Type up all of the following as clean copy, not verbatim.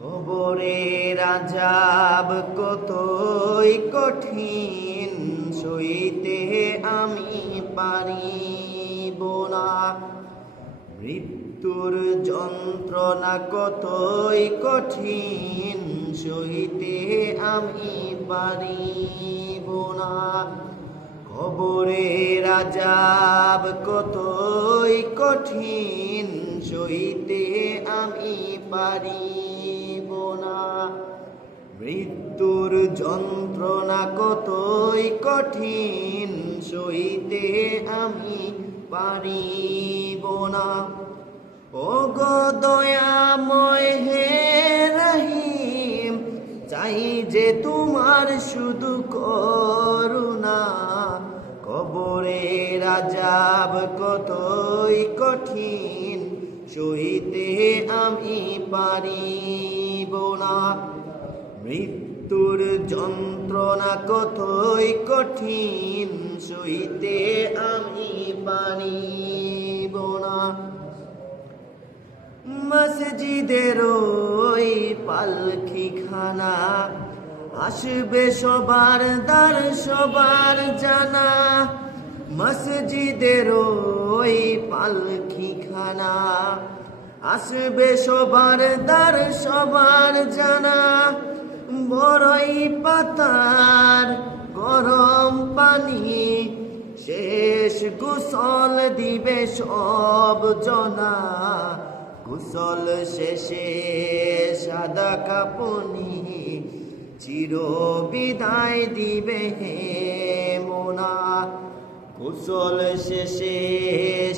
কবরের আযাব কতই কঠিন, সইতে আমি পারিব না। মৃত্যুর যন্ত্রণা কতই কঠিন, সইতে আমি পারিব না। কবরের আযাব কতই কঠিন, সইতে আমি পারিব না। মৃত্যুর যন্ত্রণা কতই কঠিন, সইতে আমি পারিব না। ওগো দয়াময় হে রহিম, চাই যে তোমার শুধু করুণা। কবরের আযাব কতই কঠিন, সইতে আমি পারিব না। মৃত্যুর যন্ত্রণা কতই কঠিন, সইতে আমি পারিব না। মসজিদের ওই পালকিখানা, আসবে সবার দ্বার সবার জানা। মসজিদের ওই পালকিখানা, আসবে সবার দ্বার সবার জানা। বড়ই পাতার গরম পানি, শেষ গোসল দিবে সব জনা। গোসল শেষে সাদা কাপনি, চির বিদায় দিবে হে মোনা। গোসল শেষে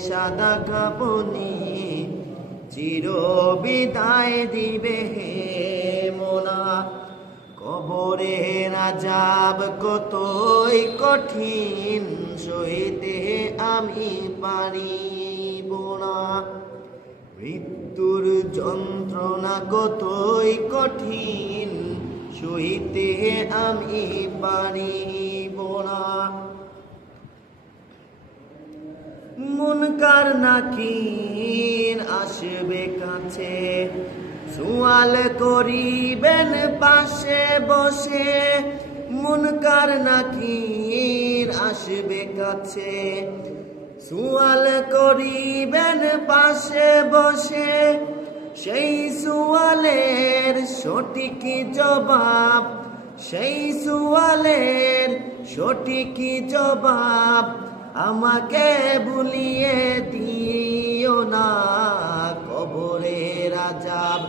সাদা কাপনি, চির বিদায় দিবে হে মোনা। কবরের আযাব কতই কঠিন, সইতে আমি পারিব না। মৃত্যুর যন্ত্রণা কতই কঠিন, সইতে আমি পারিব না। মুনকার নাকির আসবে কাছে, সুয়াল করিবেন পাশে বসে। মুনকার নাকির আসবে কাছে, সুয়াল করিবেন পাশে বসে। সেই সুয়ালের সঠিক জবাব, সেই সুয়ালের সঠিক জবাব আমাকে ভুলিয়ে দিও না। কবরের আযাব